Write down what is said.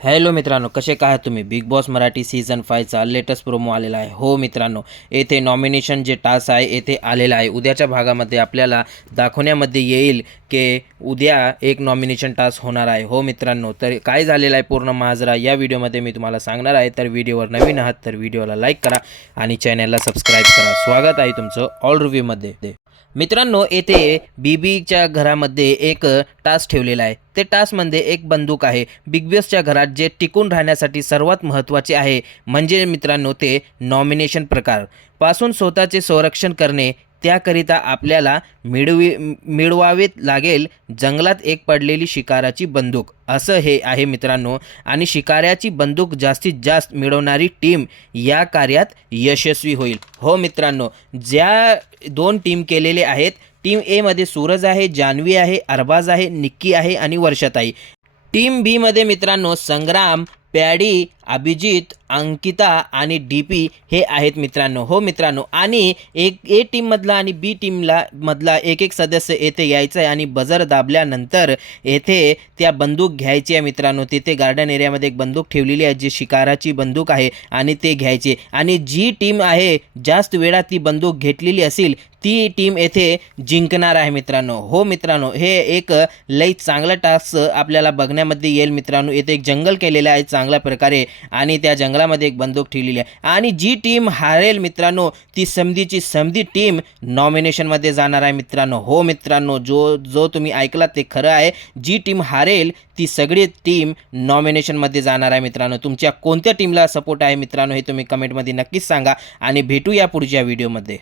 Hello मित्रांनो, कसे काय आहात तुम्ही? बिग बॉस मराठी सीझन 5चा लेटेस्ट प्रोमो आलेला आहे. हो मित्रांनो, येथे नॉमिनेशन जे टास्क आहे येथे आलेला आहे. उद्याच्या भागामध्ये आपल्याला दाखवण्यामध्ये येईल की उद्या एक नॉमिनेशन टास्क होणार आहे. हो मित्रांनो, तर काय झालेलं आहे पूर्ण माजरा या व्हिडिओमध्ये मी तुम्हाला सांगणार आहे. तर व्हिडिओवर नवीन आहात तर व्हिडिओला लाईक करा आणि चॅनलला सबस्क्राईब करा. स्वागत आहे तुमचं ऑल रिव्ह्यूमध्ये. मित्रांनो, येथे बीबीच्या घरामध्ये एक टास्क ठेवलेला आहे. ते टास्कमध्ये एक बंदूक आहे. बिग बॉसच्या घरात जे टिकून राहण्यासाठी सर्वात महत्त्वाचे आहे म्हणजे मित्रांनो ते नॉमिनेशन प्रकार पासून स्वतःचे संरक्षण करणे. त्याकरिता आपल्याला मिळवावे लागेल जंगलात एक पडलेली शिकाराची बंदूक, असं हे आहे मित्रांनो. आणि शिकाऱ्याची बंदूक जास्तीत जास्त मिळवणारी टीम या कार्यात यशस्वी होईल. हो मित्रांनो, ज्या दोन टीम केलेले आहेत, टीम ए मध्ये सूरज आहे, जान्हवी आहे, अरबाज आहे, निक्की आहे आणि वर्षाताई. टीम बी मध्ये मित्रांनो संग्राम, पॅडी, अभिजित, अंकिता आणि डी पी हे आहेत मित्रांनो. हो मित्रांनो, आणि एक ए टीममधला आणि बी टीमला मधला एक एक सदस्य येथे यायचं आहे आणि बजर दाबल्यानंतर येथे त्या बंदूक घ्यायची आहे मित्रांनो. तिथे गार्डन एरियामध्ये एक बंदूक ठेवलेली आहे जी शिकाराची बंदूक आहे आणि ते घ्यायचे. आणि जी टीम आहे जास्त वेळा ती बंदूक घेतलेली असेल ती टीम येथे जिंकणार आहे मित्रांनो. हो मित्रांनो, हे एक लई चांगला टास्क आपल्याला बघण्यामध्ये येईल मित्रांनो. येथे एक जंगल केलेलं आहे चांगल्या प्रकारे आणि त्या जंगलामध्ये एक बंदूक ठेवलेली आहे. आणि जी टीम हारेल मित्रांनो ती समधी टीम नॉमिनेशनमध्ये जाणार आहे मित्रांनो. हो मित्रांनो, जो तुम्ही ऐकलात ते खरं आहे. जी टीम हारेल ती सगळी टीम नॉमिनेशनमध्ये जाणार आहे मित्रांनो. तुमच्या कोणत्या टीमला सपोर्ट आहे मित्रांनो हे तुम्ही कमेंटमध्ये नक्कीच सांगा आणि भेटूया पुढच्या व्हिडिओमध्ये.